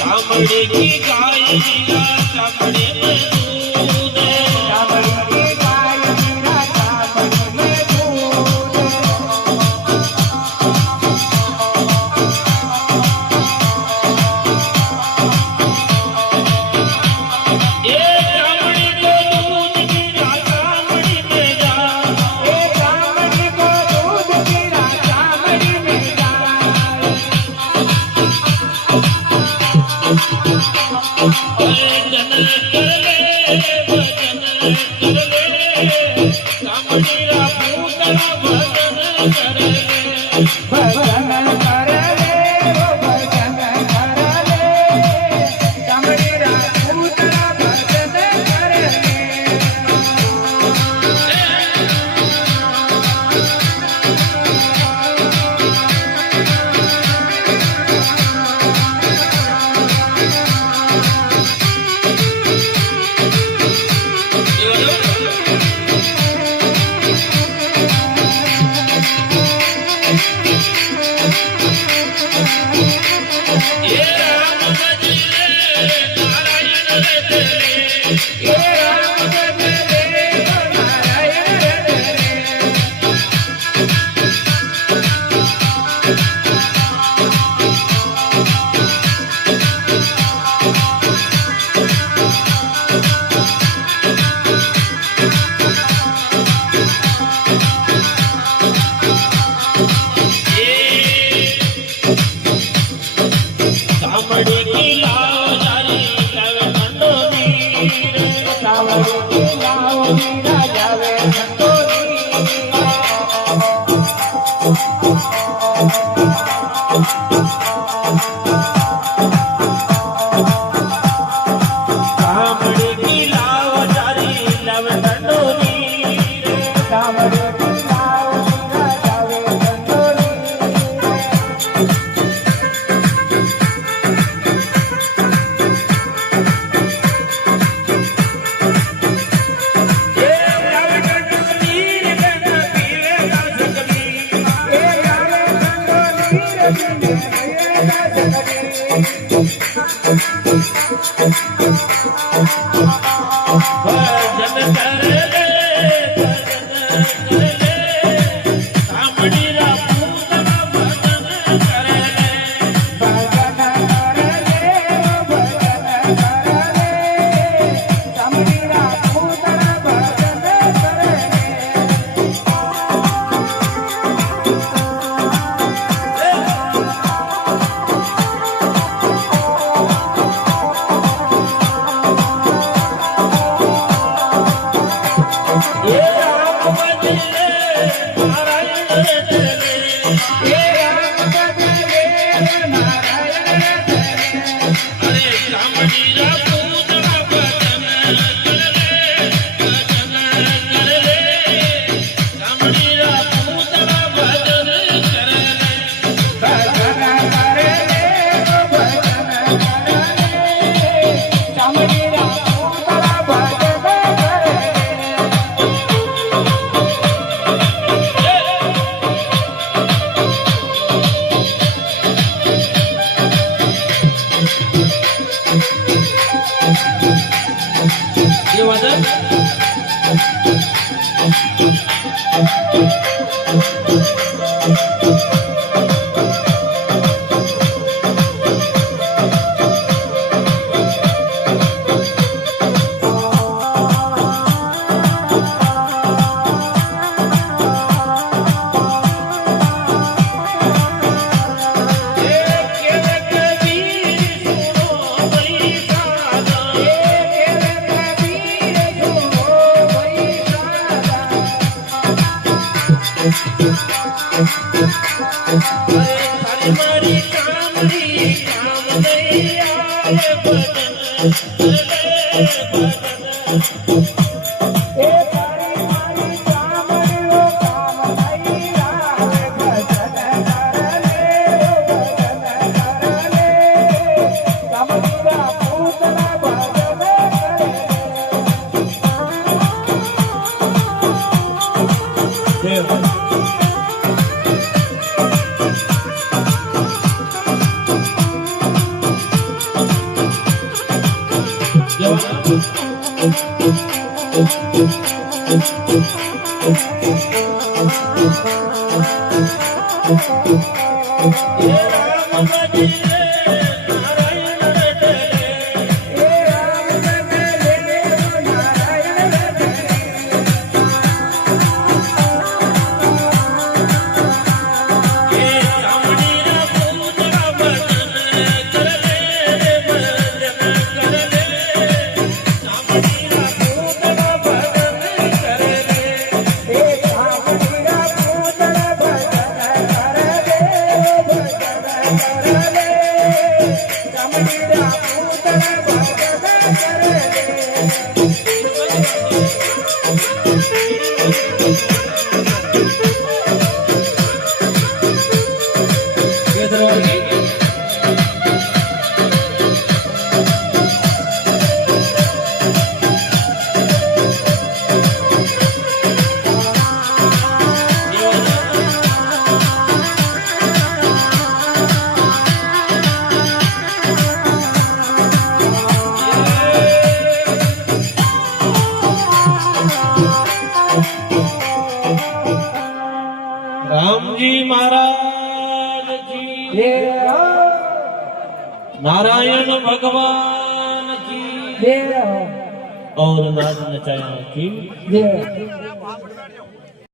चामड़े की गाय मीरा चामड़े में दूध, चामड़े की गाय मीरा चामड़े में दूध। ये चामड़ी को दूध मीरा चामड़ी में जा, ये चामड़ी को दूध मीरा चामड़ी में जा। भजन कर ले कामड़ीरा पूतना भजन कर ले, भजन कर ले भजन कर ले कामड़ीरा पूतना भजन कर ले। ये राम भजले नारायण रे, ये राम भजले नारायण रे। चामड़े की लाओ जारी जावे ठंडो नीर, चामड़े की लाओ मीरा जावे ठंडो चामड़े की लाओ जारी जावे ठंडो नीर, चामड़े की लाओ मीरा जावे ठंडो भजन कर ले भजन कर ले कामड़ीरा पूतना भजन कर ले, भजन कर ले भजन कर ले कामड़ीरा पूतना भजन कर ले। ये वादन मारी कामड़ी काम नहीं आए बदन रामजी महाराज की नारायण भगवान की और नाथ नचाया की